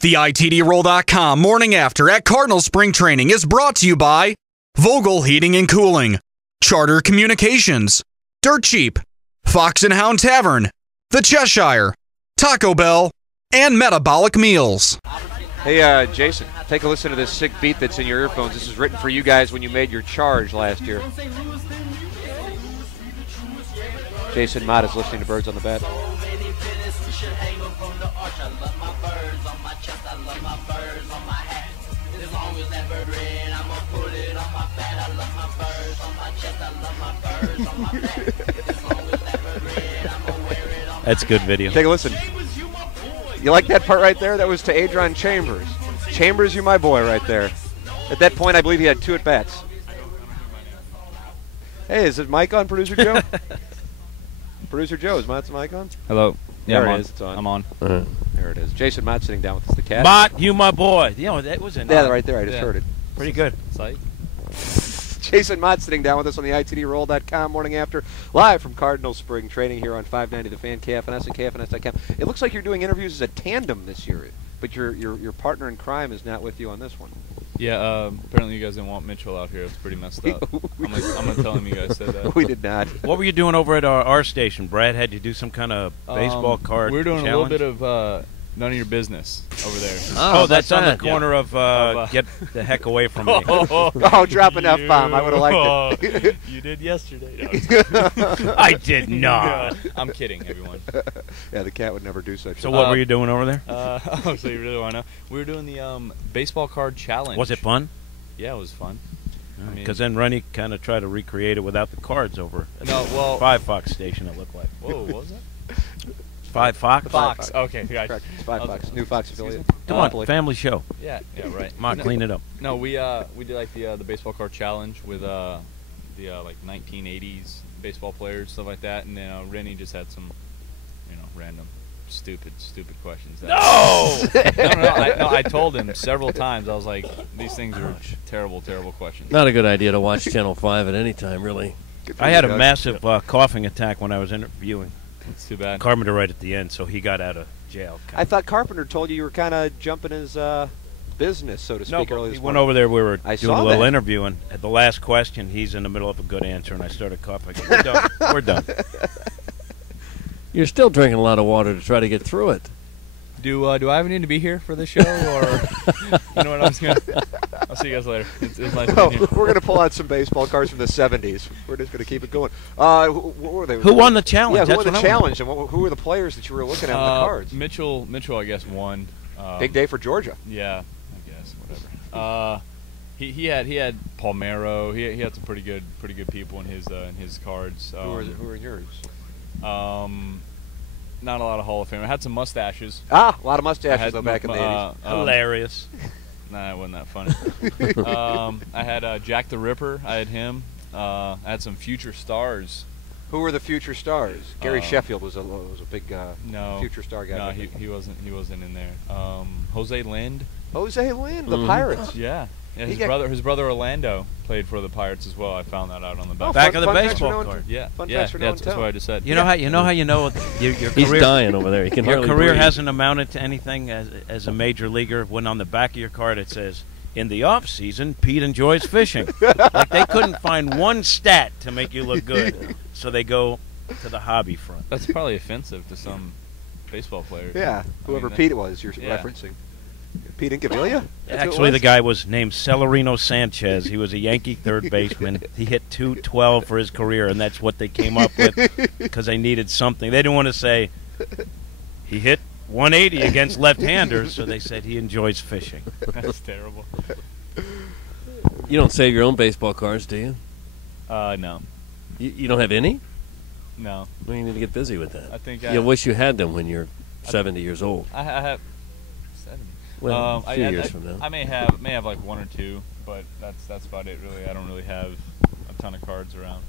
The ITDRoll.com Morning After at Cardinals Spring Training is brought to you by Vogel Heating and Cooling, Charter Communications, Dirt Cheap, Fox and Hound Tavern, The Cheshire, Taco Bell, and Metabolic Meals. Hey, Jason, take a listen to this sick beat that's in your earphones. This is written for you guys when you made your charge last year. Jason Motte is listening to Birds on the Bat. That's good video. Take a listen. You like that part right there? That was to Adron Chambers. Chambers, you my boy right there. At that point, I believe he had 2 at-bats. Hey, is it mic on, Producer Joe? Producer Joe, is Mott's mic on? Hello. Yeah, there I'm it on. is. It's on. I'm on. There it is. Jason Mott sitting down with us, the cat. Mott, you my boy. You know, that was Yeah, right there. I just heard it. Pretty good. Psych. Jason Mott sitting down with us on the ITDRoll.com Morning After, live from Cardinals Spring Training here on 590 The Fan, KFNS and KFNS.com. It looks like you're doing interviews as a tandem this year, but your partner in crime is not with you on this one. Yeah, apparently you guys didn't want Mitchell out here. It's pretty messed up. I'm going to tell him you guys said that. We did not. What were you doing over at our station, Brad? Had you do some kind of baseball card We were doing challenge? a little bit of none of your business over there. Oh, that's on the corner of get the heck away from me. Oh, drop an F-bomb. I would have liked it. You did yesterday. No, I did not. I'm kidding, everyone. Yeah, the cat would never do such. So what were you doing over there? So you really want to know? We were doing the baseball card challenge. Was it fun? Yeah, it was fun. Because then Rennie kind of tried to recreate it without the cards over at No, well, 5 Fox station, it looked like. Whoa, what was that? 5 Fox? Fox. Okay, Correct. gotcha. It's 5 Fox. New Fox affiliate. Come on, family show. Yeah, right. Mott, clean it up. No, we did like the baseball card challenge with the like 1980s baseball players, stuff like that, and then Rennie just had some, random stupid questions. No! No, I told him several times. I was like, these things are terrible questions. Not a good idea to watch Channel 5 at any time, really. I had a massive coughing attack when I was interviewing It's too bad. Carpenter right at the end, so he got out of jail. I thought Carpenter told you were kind of jumping his business, so to speak, earlier this he went morning. over there. We were I doing saw a little that. interview, and at the last question, he's in the middle of a good answer, and I started coughing. We're done. We're done. You're still drinking a lot of water to try to get through it. Do I even need to be here for this show, or you know what? I'll see you guys later. It's nice Well, meeting you. we're going to pull out some baseball cards from the 70s. We're just going to keep it going. What were they? Who won the challenge? Yeah, who That's won the what I wanna challenge, and who were the players that you were looking at in the cards? Mitchell, I guess, won. Big day for Georgia. Yeah, I guess, whatever. He had Palmero. He had some pretty good people in his cards. Who were yours? Not a lot of Hall of Fame. I had some mustaches. A lot of mustaches though back in the 80s. Hilarious. Nah, it wasn't that funny. I had Jack the Ripper. I had him. I had some future stars. Who were the future stars? Gary Sheffield was a big No, future star guy. No, he wasn't in there. Jose Lind. Jose Lind, the Pirates. Yeah, his brother Orlando played for the Pirates as well. I found that out on the back. Back of the fun facts baseball for no card. Yeah, Fun facts for no one that's tell. what I just said. You know how you know your He's career dying over there. He can your hardly career breathe. hasn't amounted to anything as a major leaguer when on the back of your card it says, in the off season, Pete enjoys fishing. Like they couldn't find one stat to make you look good, so they go to the hobby front. That's probably offensive to some baseball players. Yeah, whoever that- Pete was you're yeah. referencing. Pete Incaviglia? Actually, the guy was named Celerino Sanchez. He was a Yankee third baseman. He hit .212 for his career, and that's what they came up with because they needed something. They didn't want to say he hit .180 against left-handers, so they said he enjoys fishing. That's terrible. You don't save your own baseball cards, do you? No. You don't have any? No. Well, you need to get busy with that. I think You'll wish you had them when you're 70 years old. I have 70. Well, a few I years from now. I may have like one or two, but that's about it really. I don't really have a ton of cards around.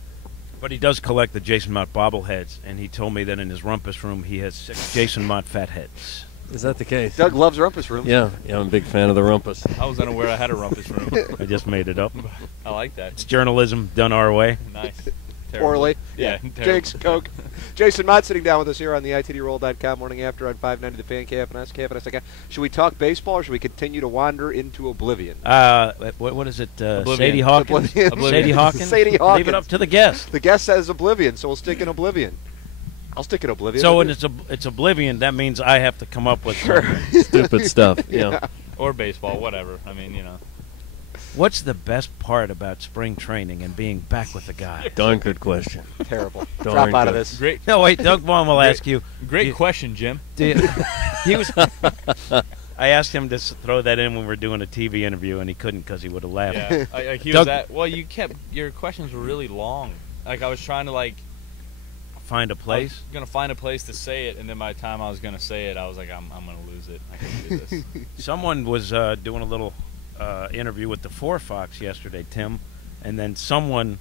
But he does collect the Jason Mott bobbleheads, and he told me that in his rumpus room he has 6 Jason Mott fat heads. Is that the case? Doug loves rumpus rooms. Yeah, I'm a big fan of the rumpus. I was unaware I had a rumpus room. I just made it up. I like that. It's journalism done our way. Nice. Poorly. Yeah, Jake's Coke. Jason Mott sitting down with us here on the ITDRoll.com morning after on 590 The Fan, KFNS, KFNS. Should we talk baseball or should we continue to wander into oblivion? What is it? Sadie Hawkins? Oblivion. Sadie Hawkins? Sadie Hawkins. Leave it up to the guest. The guest says oblivion, so we'll stick in oblivion. I'll stick in oblivion. So when it's oblivion, that means I have to come up with Stupid stuff. Yeah. Or baseball, whatever. I mean, What's the best part about spring training and being back with the guy? Darn good question. Terrible. Darn Drop out of good. this. great, No, wait. Doug Vaughn will ask you. great question, Jim. He was. I asked him to throw that in when we were doing a TV interview, and he couldn't because he would have laughed. Yeah, he Doug- was at. Well, your questions were really long. Like I was trying to Find a I place. was gonna find a place to say it, and then by the time I was gonna say it, I was like, I'm gonna lose it. I can't do this. Someone was doing a little interview with the Four Fox yesterday, Tim, and then someone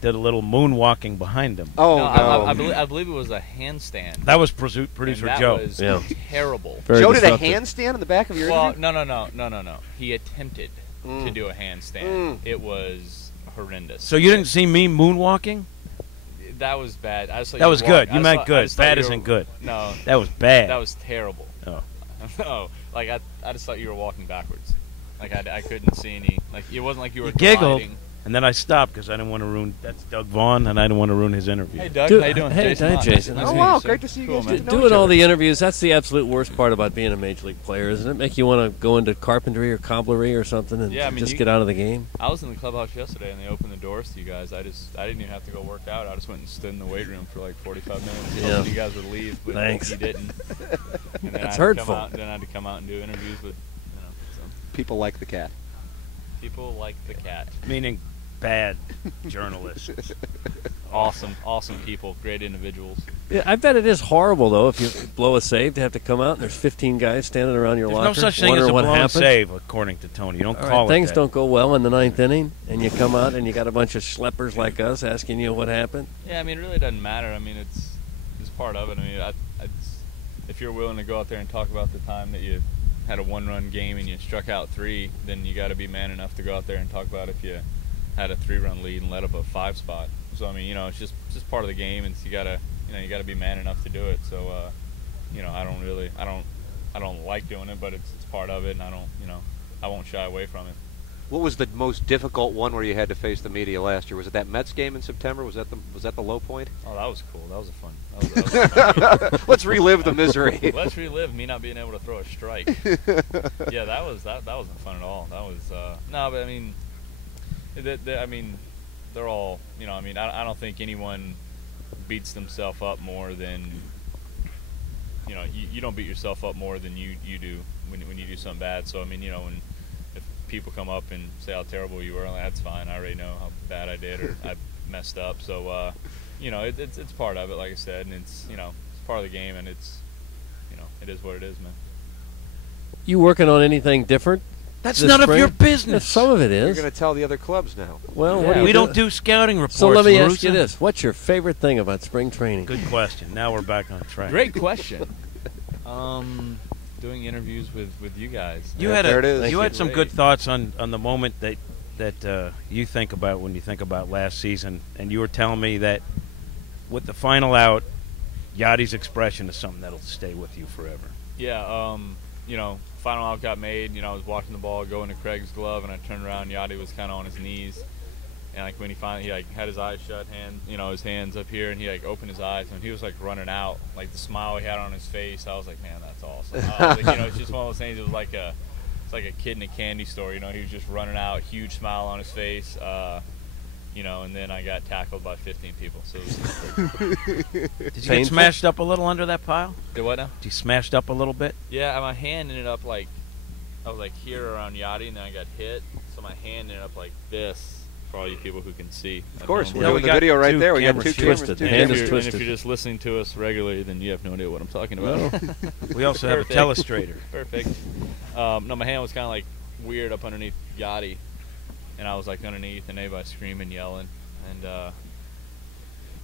did a little moonwalking behind him. Oh, No, no. I believe it was a handstand. That was producer and that Joe. was Yeah. terrible. Very Joe did a disruptive. handstand in the back of your Well, interview? no. He attempted to do a handstand. Mm. It was horrendous. So you didn't see me moonwalking? That was bad. I just thought That you was were good. walking- You I meant just thought- I good. just thought Bad you were- isn't good. No, That was bad. that was terrible. Oh. No, like I just thought you were walking backwards. Like I couldn't see any. Like it wasn't like you were You giggled, gliding. and then I stopped because I didn't want to ruin. That's Doug Vaughn, and I didn't want to ruin his interview. Hey Doug, Dude, how you doing? hey, Jason. hi, Mott. Jason. Nice Oh, to meet wow. you, sir. Great to see you Cool, guys. man. Get to know Doing each all other. the interviews, that's the absolute worst part about being a major league player, isn't it? Make you want to go into carpentry or cobblery or something and Yeah, I mean, just you- get out of the game? I was in the clubhouse yesterday, and they opened the doors to you guys. I didn't even have to go work out. I just went and stood in the weight room for like 45 minutes. Yeah. Hoping you guys would leave, but Thanks. you didn't. And then That's I had to hurtful. Come out, then I had to come out and do interviews with, some People like the cat. people like the cat. Meaning bad journalists. Awesome people, great individuals. Yeah, I bet it is horrible, though, if you blow a save to have to come out and there's 15 guys standing around your There's locker no such thing as wondering a what blown happened. save, according to Tony. You don't All call right, it things that. don't go well in the ninth inning, and you come out and you got a bunch of schleppers like us asking you what happened. Yeah, I mean, it really doesn't matter. I mean, it's part of it. I mean, if you're willing to go out there and talk about the time that you had a one-run game and you struck out 3, then you got to be man enough to go out there and talk about if you had a 3-run lead and let up a 5 spot. So I mean, it's just part of the game, and you gotta be man enough to do it. So I don't like doing it, but it's part of it, and I won't shy away from it. What was the most difficult one where you had to face the media last year? Was it that Mets game in September? Was that the low point? Oh, that was cool. That was a fun. Let's relive the misery. Let's relive me not being able to throw a strike. Yeah, that wasn't fun at all. That was no, but I mean, they're all I don't think anyone beats themselves up more than you don't beat yourself up more than you do when you do something bad. So I mean, when if people come up and say how terrible you were, that's fine. I already know how bad I did or I messed up. So it's part of it, like I said, and it's part of the game, and it's it is what it is, man. You working on anything different? That's this none of spring? your Yeah, business. some of it You're is. going to tell the other clubs now. Well, Yeah, what do you We do? don't do scouting reports. So let me ask Rusa. you this: what's your favorite thing about spring training? Good question. Now we're back on track. Great question. Doing interviews with you guys. You Yeah, had there it is. you had some good Great. thoughts on the moment that you think about when you think about last season, and you were telling me that with the final out, Yachty's expression is something that'll stay with you forever. Yeah, final out got made. I was watching the ball go into Craig's glove, and I turned around. Yachty was kind of on his knees, and like when he had his eyes shut, his hands up here, and he opened his eyes, and he was running out, like the smile he had on his face. I was like, man, that's awesome. It's just one of those things. It's like a kid in a candy store. He was just running out, huge smile on his face. And then I got tackled by 15 people. So it was Did you get Painful? smashed up a little under that pile? Did what now? Did you smashed up a little bit? Yeah, my hand ended up I was here around Yachty, and then I got hit. So my hand ended up like this, for all you people who can see. Of course, Yeah, we're we doing the got video right two there. We got cameras two cameras. twisted. Two The hand cameras. is And if twisted. you're just listening to us regularly, then you have no idea what I'm talking about. We also have a Perfect. telestrator. Perfect. No, my hand was kind of weird up underneath Yachty, and I was underneath, and everybody screaming, yelling, and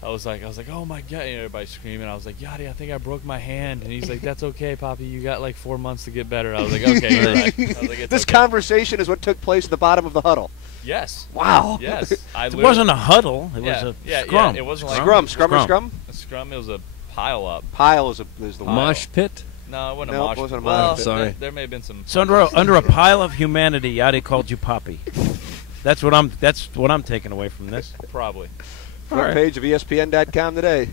I was like, oh my god! And everybody screaming. I was like, Yachty, I think I broke my hand, and he's like, that's okay, Poppy. You got 4 months to get better. I was like, okay, you're right. I was like, it's This okay. conversation is what took place at the bottom of the huddle. Yes. Wow. Yes. It wasn't a huddle. It was a scrum. Yeah, it wasn't like Scrum. a scrum. It was a pile up. Pile is the Mosh pit. No, it wasn't No, a mosh. it wasn't a well, mosh pit. Sorry. There may have been some. So under a pile of humanity, Yachty called you Poppy. That's what I'm taking away from this. Probably. front Right. page of ESPN.com today.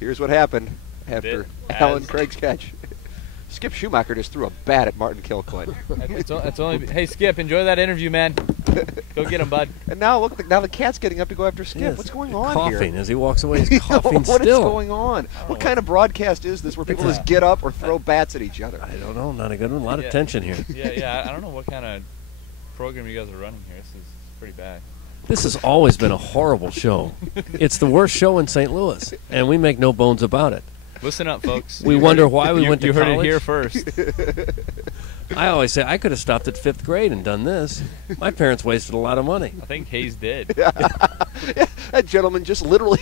Here's what happened after Alan Craig's catch. Skip Schumacher just threw a bat at Martin Kilcoyne. It's only. Hey, Skip, enjoy that interview, man. Go get him, bud. And now look, now the cat's getting up to go after Skip. Yes. What's going on Coughing here? as he walks away. He's coughing What is still. going on? What kind of broadcast is this where people just get up or throw bats at each other? I don't know. Not a good one. A lot of tension here. Yeah. I don't know what kind of program you guys are running here. This is pretty bad. This has always been a horrible show. It's the worst show in St. Louis, and we make no bones about it. Listen up, folks. We wonder why we went to You heard college. it here first. I always say I could have stopped at 5th grade and done this. My parents wasted a lot of money. I think Hayes did. That gentleman just literally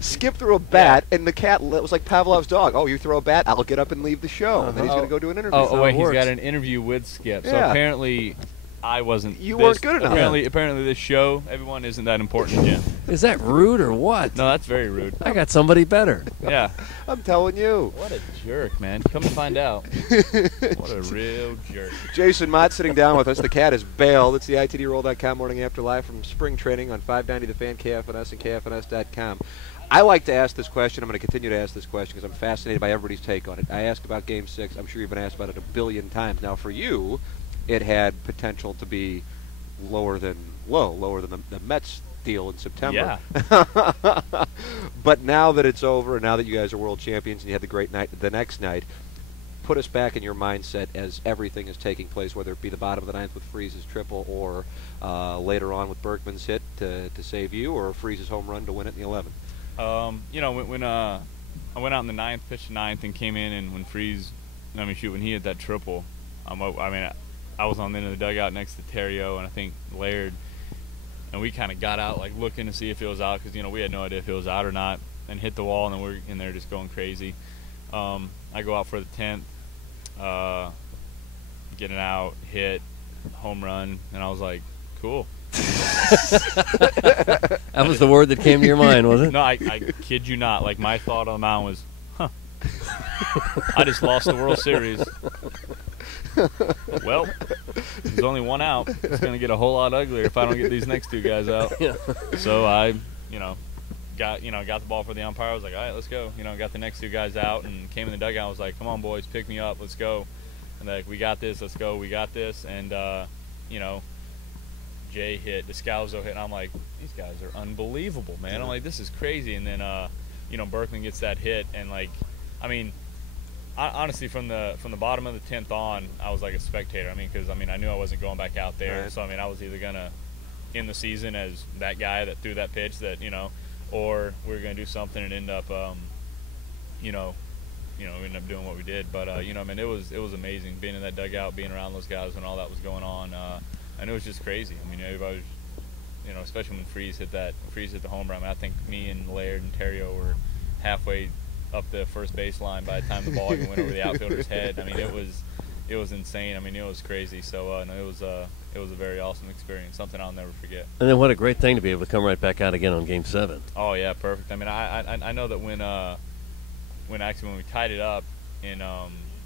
skipped through a bat, and the cat was like Pavlov's dog. Oh, you throw a bat, I'll get up and leave the show. And then he's going to go do an interview. Oh, wait, it he's works. got an interview with Skip. So Yeah. apparently I wasn't. You weren't good enough. Apparently this show, everyone isn't that important to Jim. Is that rude or what? No, that's very rude. I got somebody better. Yeah. I'm telling you. What a jerk, man. Come to find out. What a real jerk. Jason Motte sitting down with us. The cat is bailed. It's the ITDRoll.com morning after live from spring training on 590 The Fan, KFNS, and KFNS.com. I like to ask this question. I'm going to continue to ask this question because I'm fascinated by everybody's take on it. I asked about Game 6. I'm sure you've been asked about it a billion times. Now, for you, it had potential to be lower than the Mets deal in September. Yeah. But now that it's over, and now that you guys are world champions and you had the great night the next night, put us back in your mindset as everything is taking place, whether it be the bottom of the ninth with Freeze's triple or later on with Berkman's hit to save you, or Freeze's home run to win it in the 11th. When I went out in the ninth, pitched the ninth, and came in, and when when he hit that triple, I was on the end of the dugout next to Terrio and I think Laird, and we kind of got out like looking to see if it was out because we had no idea if it was out or not, and hit the wall, and then we're in there just going crazy. I go out for the 10th, get it out, hit, home run, and I was like, cool. That was the word that came to your mind, was it? No, I kid you not. Like, my thought on the mound was, I just lost the World Series. Well, there's only one out. It's going to get a whole lot uglier if I don't get these next two guys out. Yeah. So I, got the ball for the umpire. I was like, all right, let's go. Got the next two guys out and came in the dugout. I was like, come on, boys, pick me up. Let's go. And like, we got this. Let's go. We got this. And, Jay hit, Descalzo hit, and I'm like, these guys are unbelievable, man. I'm like, this is crazy. And then, Berkman gets that hit, and honestly, from the bottom of the 10th on, I was like a spectator. Because I knew I wasn't going back out there. Right. So I was either gonna end the season as that guy that threw that pitch that or we were gonna do something and end up, we ended up doing what we did. But it was amazing being in that dugout, being around those guys when all that was going on. And it was just crazy. Everybody was, especially when Freeze hit the home run. I think me and Laird and Terrio were halfway up the first baseline by the time the ball even went over the outfielder's head. It was insane. It was crazy. So it was a very awesome experience, something I'll never forget. And then what a great thing to be able to come right back out again on Game 7. Oh yeah, perfect. I know that when we tied it up, and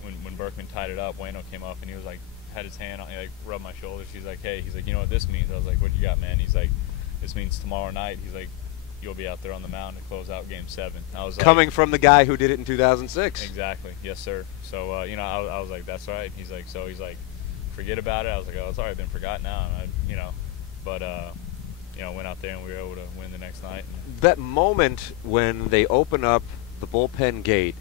when Berkman tied it up, Wayno came up and he was like, had his hand on, he like rubbed my shoulder. He's like, hey, you know what this means? I was like, what you got, man? He's like, this means tomorrow night. He's like, you'll be out there on the mound to close out Game 7. I was Coming from the guy who did it in 2006. Exactly, yes, sir. So I was like, that's right. He's like, forget about it. I was like, oh, it's already been forgotten now. And went out there and we were able to win the next night. That moment when they open up the bullpen gate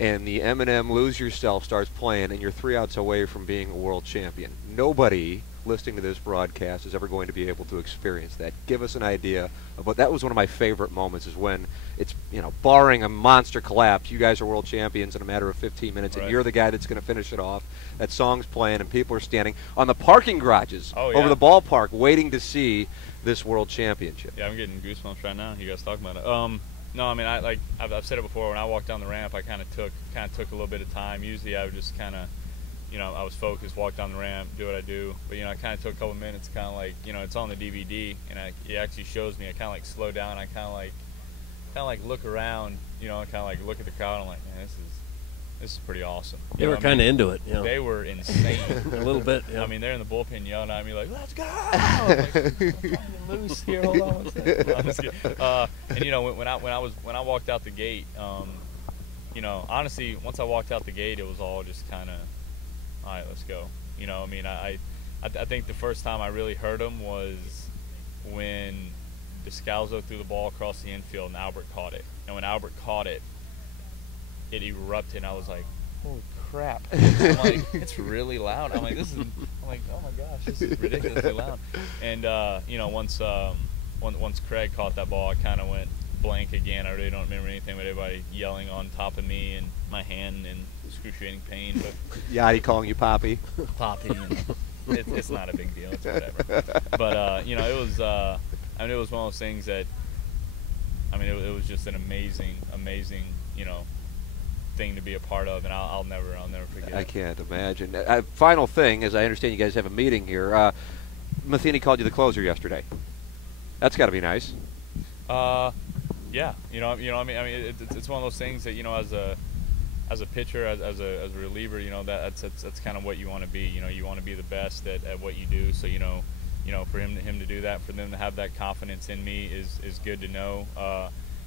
and the Eminem Lose Yourself starts playing and you're 3 outs away from being a world champion. Nobody listening to this broadcast is ever going to be able to experience that. Give us an idea of what that was. One of my favorite moments is when it's, barring a monster collapse, you guys are world champions in a matter of 15 minutes, right. And you're the guy that's going to finish it off. That song's playing and people are standing on the parking garages over the ballpark waiting to see this world championship. Yeah, I'm getting goosebumps right now. You guys talking about it. No, I've said it before. When I walked down the ramp, I kind of took a little bit of time. Usually, I would just kind of, I was focused, walked down the ramp, do what I do. But, I kind of took a couple minutes, kind of like, it's on the DVD, and it actually shows me. I kind of like slow down. I kind of like look around, and kind of like look at the crowd. And I'm like, man, this is pretty awme. They were kind of into it. They were insane. A little bit. Yeah. I mean, they're in the bullpen yelling at me like, "Let's go!" I'm like, I'm trying to loose here. Hold on one second. No, I'm just kidding. And when I walked out the gate, honestly, once I walked out the gate, it was all just kind of, all right, let's go. I think the first time I really heard him was when Descalzo threw the ball across the infield and Albert caught it. And when Albert caught it, it erupted, and I was like, holy crap. I'm like, it's really loud. I'm like, oh my gosh, this is ridiculously loud. And, once Craig caught that ball, I kind of went blank again. I really don't remember anything but everybody yelling on top of me and my hand in excruciating pain. But Yachty calling you Poppy. Poppy. It's not a big deal. It's whatever. But, it was, it was one of those things that, it was just an amazing, thing to be a part of, and I'll never forget. I can't imagine. Final thing, as I understand, you guys have a meeting here. Matheny called you the closer yesterday. That's got to be nice. Yeah. It's one of those things that as a pitcher, as a reliever, that's kind of what you want to be. You want to be the best at what you do. So for him to do that, for them to have that confidence in me is good to know.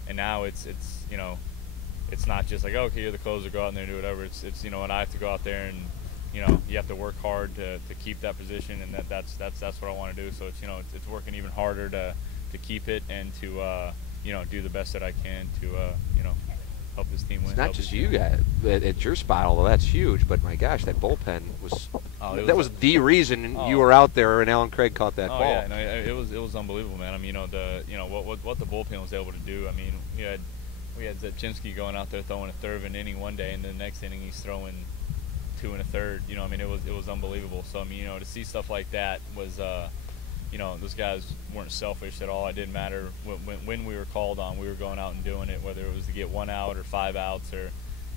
And now it's not just like, okay, you're the closer, go out there and do whatever. It's and I have to go out there and you have to work hard to keep that position, and that's what I want to do. So it's working even harder to keep it and to do the best that I can to help this team win. It's not just you guys at your spot, although that's huge. But my gosh, that bullpen was was the reason you were out there, and Alan Craig caught that ball. Yeah, no, it was unbelievable, man. What the bullpen was able to do. We had Zepchinski going out there throwing a third of an inning one day, and then the next inning he's throwing 2 1/3. It was unbelievable. So to see stuff like that was, those guys weren't selfish at all. It didn't matter when we were called on, we were going out and doing it, whether it was to get 1 out or 5 outs, or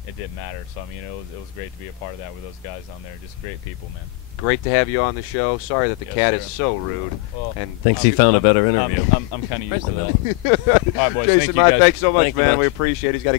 it didn't matter. So it was great to be a part of that with those guys on there. Just great people, man. Great to have you on the show. Sorry that the cat is so rude. Well, and thinks he found a better interview. I'm kind of used to that. All right, boys. Jason Motte, thanks so much, Thank you man. much. We appreciate it. He's got to